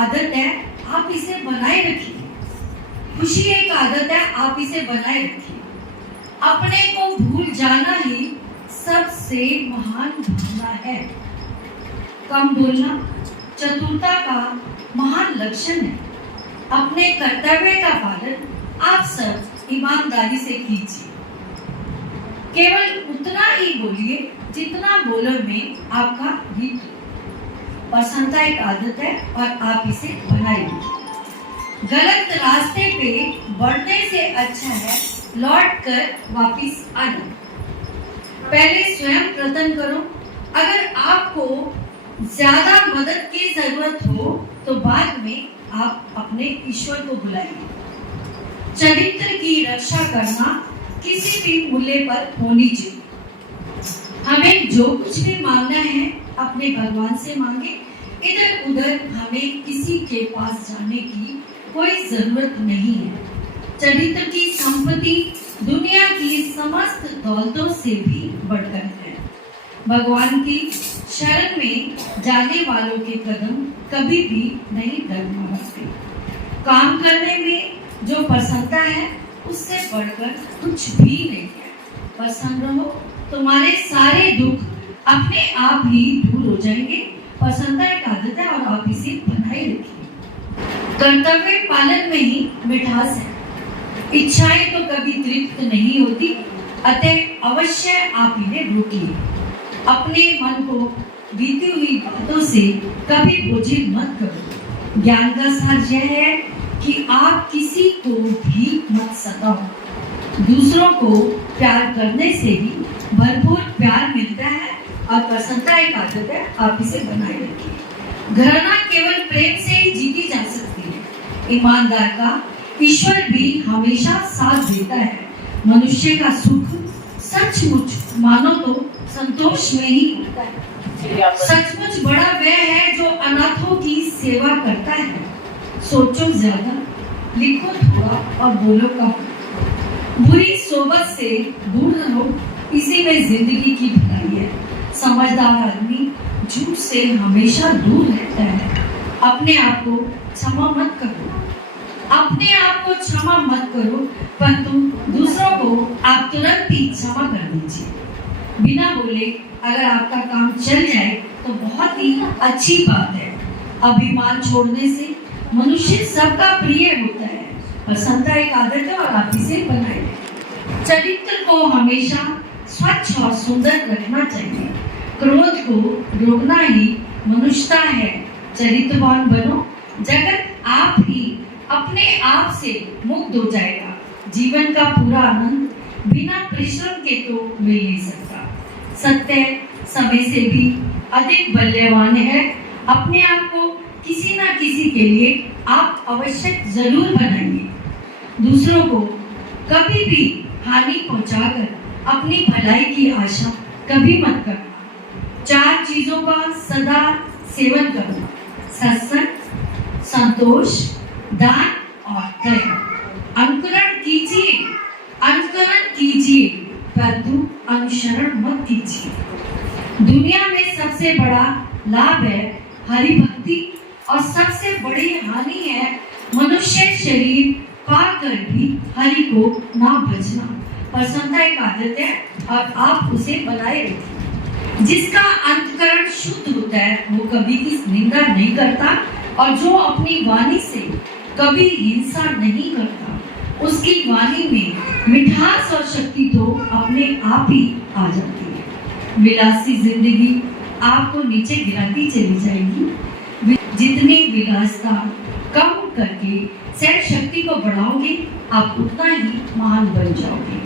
आदत है, आप इसे बनाए रखिए। खुशी एक आदत है, आप इसे बनाए रखिए। अपने को भूल जाना ही सबसे महान भावना है। कम बोलना चतुरता का महान लक्षण है। अपने कर्तव्य का पालन आप सब ईमानदारी से कीजिए। केवल उतना ही बोलिए जितना बोलने में आपका हित हो। प्रसन्नता एक आदत है और आप इसे बनाइए। गलत रास्ते पे बढ़ने से अच्छा है लौट कर वापिस आना। पहले स्वयं प्रयत्न करो। अगर आपको ज्यादा मदद की जरूरत हो तो बाद में आप अपने ईश्वर को बुलाइए। चरित्र की रक्षा करना किसी भी मूल्य पर होनी चाहिए। हमें जो कुछ भी मांगना है अपने भगवान से मांगे। इधर उधर हमें किसी के पास जाने की कोई जरूरत नहीं है। चरित्र की संपत्ति दुनिया की समस्त दौलतों से भी बढ़कर है। भगवान की शरण में जाने वालों के कदम कभी भी नहीं डगमगाते। काम करने में जो प्रसन्नता है उससे बढ़कर कुछ भी नहीं है। प्रसन्न रहो, तुम्हारे सारे दुख अपने आप ही दूर हो जाएंगे। प्रसन्नता एक आदत है और आप इसे बनाए रखिए। कर्तव्य पालन में ही मिठास है। इच्छाएं तो कभी तृप्त नहीं होती, अतः अवश्य आप इन्हें रोकिए। अपने मन को बीती हुई बातों से कभी बोझिल मत करो। ज्ञान का सार यह है कि आप किसी को भी मत सताओ। दूसरों को प्यार करने से ही भरपूर प्यार मिलता है और प्रसन्नता एक आदत है, आप इसे बनाए रखिए। घृणा केवल प्रेम से ही जीती जा सकती है। ईमानदार का ईश्वर भी हमेशा साथ देता है। मनुष्य का सुख सचमुच मानो तो संतोष में ही होता है। सचमुच बड़ा वह है जो अनाथों की सेवा करता है। सोचो ज्यादा, लिखो थोड़ा और बोलो कम। बुरी सोबत से दूर रहो, इसी में जिंदगी की भलाई है। समझदार आदमी झूठ से हमेशा दूर रहता है। अपने आप को क्षमा मत करो। अपने आप को क्षमा मत करो, परंतु दूसरों को आप तुरंत ही क्षमा कर दीजिए। बिना बोले अगर आपका काम चल जाए तो बहुत ही अच्छी बात है। अभिमान छोड़ने से मनुष्य सबका प्रिय होता है। प्रसन्नता एक आदत है और आप इसे बनाए। चरित्र को हमेशा स्वच्छ और सुंदर रखना चाहिए। क्रोध को रोकना ही मनुष्यता है। चरित्रवान बनो, जगत आप ही अपने आप से मुक्त हो जाएगा। जीवन का पूरा आनंद बिना परिश्रम के तो मिल नहीं सकता। सत्य समय से भी अधिक मूल्यवान है। अपने आप को किसी ना किसी के लिए आप अवश्य जरूर बनाइए। दूसरों को कभी भी हानि पहुंचाकर अपनी भलाई की आशा कभी मत करना। 4 चीजों का सदा सेवन करना: सत्संग, संतोष, दान और दया। अनुकरण कीजिए परंतु अनुसरण मत कीजिए। दुनिया में सबसे बड़ा लाभ है हरि भक्ति और सबसे बड़ी हानि है मनुष्य शरीर पाकर भी हरि को ना भजना। प्रसन्नता एक आदत है और आप उसे बनाए रखिए। जिसका अंतकरण शुद्ध होता है वो कभी की निंदा नहीं करता और जो अपनी वाणी से कभी हिंसा नहीं करता, उसकी वाणी में मिठास और शक्ति तो अपने आप ही आ जाती है। विलासी जिंदगी आपको नीचे गिराती चली जाएगी। जितनी विलासता कम करके सहन शक्ति को बढ़ाओगे, आप उतना ही महान बन जाओगे।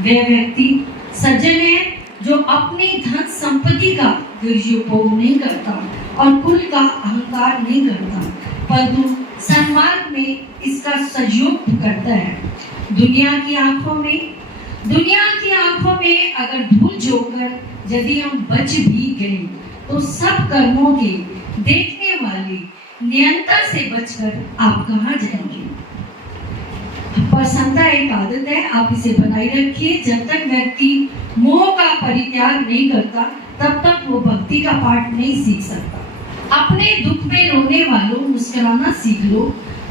वह व्यक्ति सज्जन है जो अपनी धन संपत्ति का दुरुपयोग नहीं करता और कुल का अहंकार नहीं करता, परंतु सन्मार्ग में इसका सहयोग करता है। दुनिया की आंखों में अगर धूल झोंकर यदि हम बच भी गए तो सब कर्मों के देखने वाले नियंता से बचकर आप कहाँ जाएंगे। प्रसन्नता एक आदत है, आप इसे बनाए रखिए। जब तक व्यक्ति मोह का परित्याग नहीं करता तब तक वो भक्ति का पाठ नहीं सीख सकता। अपने दुख में रोने वालों, मुस्कुराने मुस्कुराना सीख लो,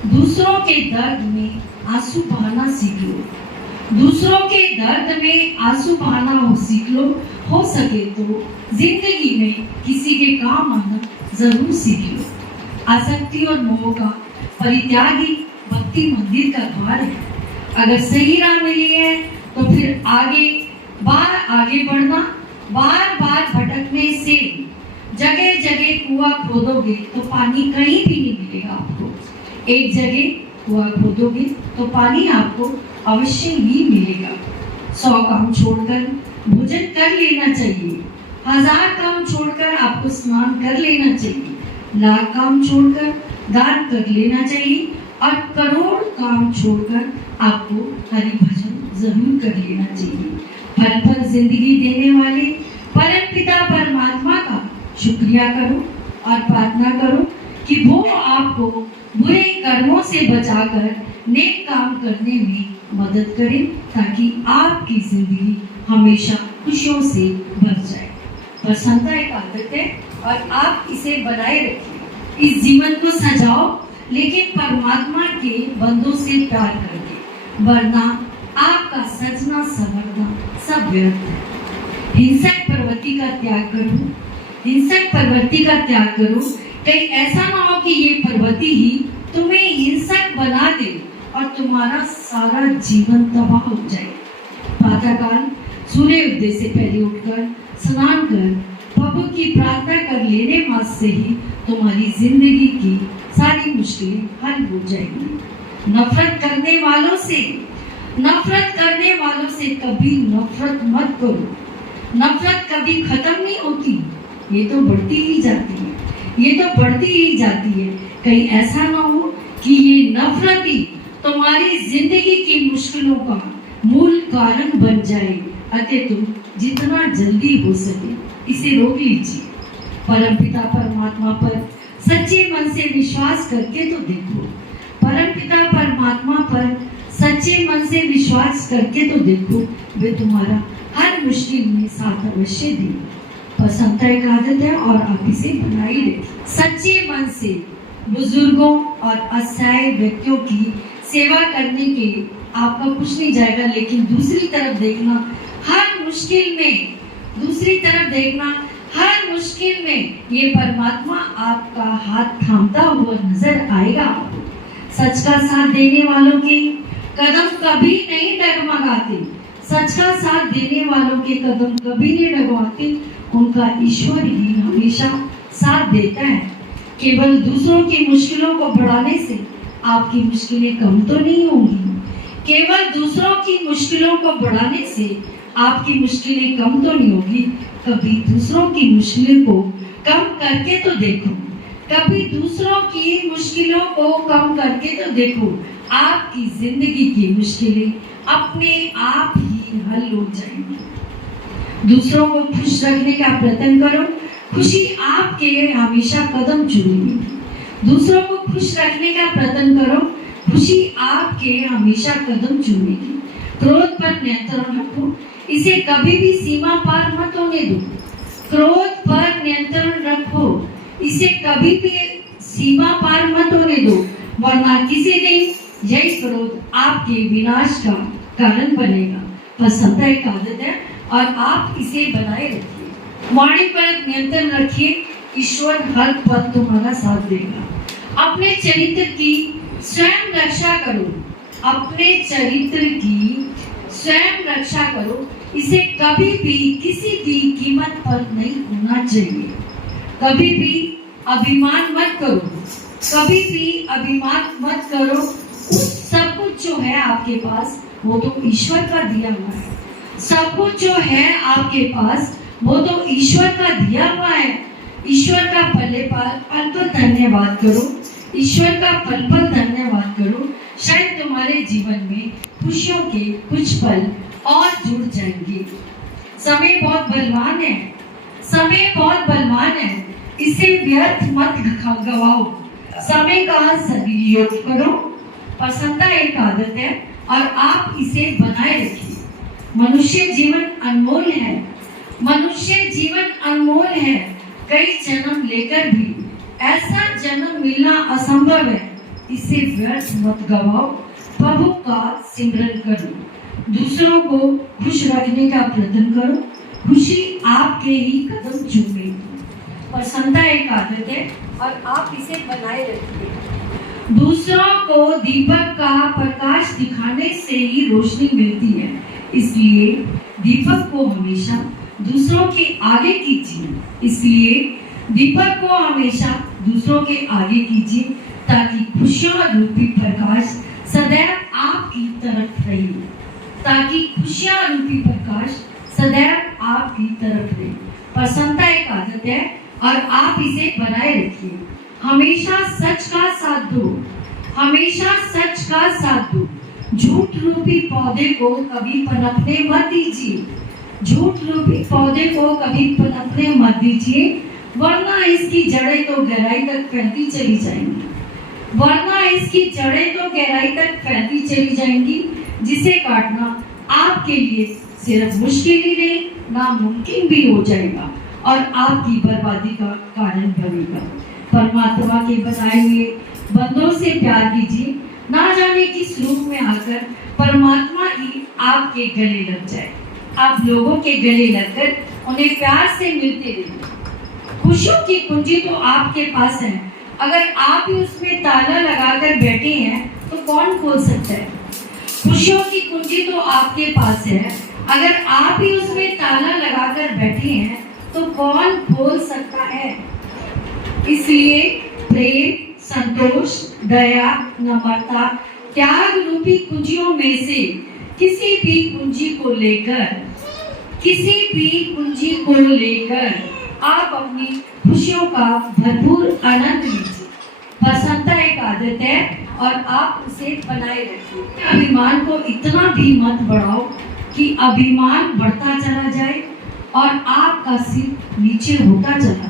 दूसरों के दर्द में आंसू बहाना सीख लो। दूसरों के दर्द में आंसू बहाना सीख लो। हो सके तो जिंदगी में किसी के काम आना जरूर सीख लो। आसक्ति और मोह का परित्याग ही भक्ति मंदिर का द्वार है। अगर सही राह मिली है तो फिर आगे बढ़ना, बार बार भटकने से जगह जगह कुआं खोदोगे तो पानी कहीं भी नहीं मिलेगा आपको। एक जगह कुआं खोदोगे तो पानी आपको अवश्य ही मिलेगा। 100 काम छोड़कर भोजन कर लेना चाहिए, 1000 काम छोड़कर आपको स्नान कर लेना चाहिए, लाख काम छोड़कर दान कर लेना चाहिए और करोड़ काम छोड़कर आपको हरि भजन जरूर कर लेना चाहिए। पल पल जिंदगी देने वाले परम पिता परमात्मा का शुक्रिया करो और प्रार्थना करो कि वो आपको बुरे कर्मों से बचाकर नेक काम करने में मदद करे, ताकि आपकी जिंदगी हमेशा खुशियों से भर जाए। प्रसन्नता एक आदत है और आप इसे बनाए रखिए। इस जीवन को सजाओ, लेकिन परमात्मा के बंदों से प्यार करके, वरना आपका सजना संवरना सब व्यर्थ है। हिंसक प्रवृत्ति का त्याग करो, हिंसक प्रवृत्ति का त्याग करो। कहीं ऐसा ना हो कि ये प्रवृत्ति ही तुम्हें हिंसक बना दे और तुम्हारा सारा जीवन तबाह हो जाए। प्रातःकाल सूर्योदय से पहले उठकर स्नान कर प्रभु की प्रार्थना कर लेने मात्र से ही तुम्हारी जिंदगी की सारी मुश्किलें हल हो जाएंगी। नफरत करने वालों से कभी नफरत मत करो। नफरत कभी खत्म नहीं होती, ये तो बढ़ती ही जाती है। कहीं ऐसा ना हो कि ये नफरत ही तुम्हारी जिंदगी की मुश्किलों का मूल कारण बन जाए। अतः तुम जितना जल्दी हो सके इसे रोक लीजिए। परमपिता परमात्मा पर सच्चे मन से विश्वास करके तो देखो। परमपिता परमात्मा पर सच्चे मन से विश्वास करके तो देखो, वे तुम्हारा हर मुश्किल में साथ अवश्य देंगे। प्रसन्नता एक आदत है और आप इसे बनाए रखिए। सच्चे मन से बुजुर्गों और असहाय व्यक्तियों की सेवा करने के आपका कुछ नहीं जाएगा, लेकिन दूसरी तरफ देखना हर मुश्किल में ये परमात्मा आपका हाथ थामता हुआ नजर आएगा। सच का साथ देने वालों के कदम कभी नहीं डगमगाते। सच का साथ देने वालों के कदम कभी नहीं डगमगाते। उनका ईश्वर ही हमेशा साथ देता है। केवल दूसरों की मुश्किलों को बढ़ाने से आपकी मुश्किलें कम तो नहीं होंगी। केवल दूसरों की मुश्किलों को बढ़ाने से आपकी मुश्किलें कम तो नहीं होगी। कभी दूसरों की मुश्किलों को कम करके तो देखो। कभी दूसरों की मुश्किलों को कम करके तो देखो। आपकी जिंदगी की मुश्किलें अपने आप ही हल हो जाएंगी। दूसरों को खुश रखने का प्रयत्न करो, खुशी आपके हमेशा कदम चूमेगी। दूसरों को खुश रखने का प्रयत्न करो, खुशी आपके हमेशा कदम चूमेगी। क्रोध पर नियंत्रण रखो, इसे कभी भी सीमा पार मत होने दो। क्रोध पर नियंत्रण रखो, इसे कभी भी सीमा पार मत होने दो, वरना किसी दिन यही क्रोध आपके विनाश का कारण बनेगा। प्रसन्नता एक आदत है और आप इसे बनाए रखिए। वाणी पर नियंत्रण रखिए, ईश्वर हर पल तुम्हारा साथ देगा। अपने चरित्र की स्वयं रक्षा करो। अपने चरित्र की स्वयं रक्षा करो, इसे कभी भी किसी भी कीमत पर नहीं होना चाहिए। कभी भी अभिमान मत करो। सब कुछ जो है आपके पास वो तो ईश्वर का दिया हुआ है। सब कुछ जो है आपके पास वो तो ईश्वर का दिया हुआ है। ईश्वर का पल पल धन्यवाद करो। ईश्वर का पल पल धन्यवाद करो। शायद तुम्हारे जीवन में खुशियों के कुछ पल और जुड़ जाएंगे। समय बहुत बलवान है, इसे व्यर्थ मत गवाओ। समय का सदुपयोग करो। प्रसन्नता एक आदत है और आप इसे बनाए रखिए। मनुष्य जीवन अनमोल है। कई जन्म लेकर भी ऐसा जन्म मिलना असंभव है, इसे व्यर्थ मत गवाओ, प्रभु का सिमरन करो, दूसरों को खुश रखने का प्रयत्न करो, खुशी आपके ही कदम चूमेगी। प्रसन्नता एक आदत है और आप इसे बनाए रखिए। दूसरों को दीपक का प्रकाश दिखाने से ही रोशनी मिलती है, इसलिए दीपक को हमेशा दूसरों के आगे कीजिए, ताकि खुशियां रूपी प्रकाश सदैव आपकी तरफ रहे। प्रसन्नता एक आदत है और आप इसे बनाए रखिए। हमेशा सच का साथ दो, झूठ रूपी पौधे को कभी पनपने मत दीजिए, वरना इसकी जड़ें तो गहराई तक फैलती चली जाएंगी, जिसे काटना आपके लिए सिर्फ मुश्किल ही नहीं, नामुमकिन भी हो जाएगा और आपकी बर्बादी का कारण बनेगा। परमात्मा के बनाए हुए बंदों से प्यार कीजिए, ना जाने किस रूप में आकर परमात्मा ही आपके गले लग जाए। आप लोगों के गले लगकर उन्हें प्यार से मिलते रहिए। खुशियों की कुंजी तो आपके पास है, अगर आप ही उसमें ताला लगाकर बैठे हैं तो कौन खोल सकता है? खुशियों की कुंजी तो आपके पास है, अगर आप ही उसमें ताला लगाकर बैठे हैं तो कौन खोल सकता है? इसलिए प्रेम, संतोष, दया, नम्रता, त्याग रूपी कुंजियों में से किसी भी कुंजी को लेकर आप अपनी खुशियों का भरपूर आनंद लीजिए। प्रसन्नता एक आदत है और आप उसे बनाए रखिए। अभिमान को इतना भी मत बढ़ाओ कि अभिमान बढ़ता चला जाए और आपका सिर नीचे होता चला जाए।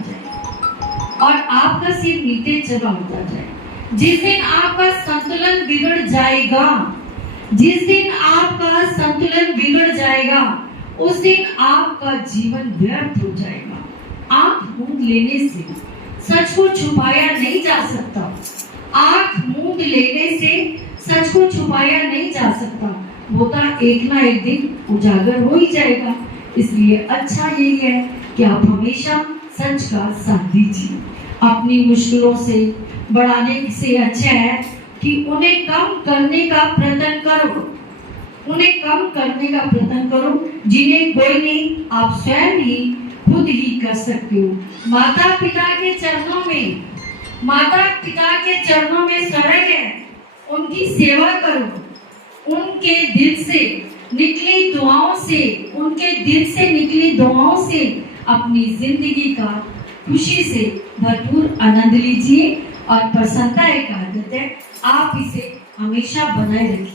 जिस दिन आपका संतुलन बिगड़ जाएगा, उस दिन आपका जीवन व्यर्थ हो जाएगा। आंख मूंद लेने से सच को छुपाया नहीं जा सकता, वो तो एक ना एक दिन उजागर हो ही जाएगा। इसलिए अच्छा यही है कि आप हमेशा सच का साथ दीजिए। अपनी मुश्किलों से बढ़ाने से अच्छा है कि उन्हें कम करने का प्रयत्न करो, जिन्हें कोई नहीं, आप स्वयं ही खुद ही कर सकते हो। माता पिता के चरणों में स्वर्ग है, उनकी सेवा करो। उनके दिल से निकली दुआओं से अपनी जिंदगी का खुशी से भरपूर आनंद लीजिए। और प्रसन्नता एक आदत है, आप इसे हमेशा बनाए रखिए।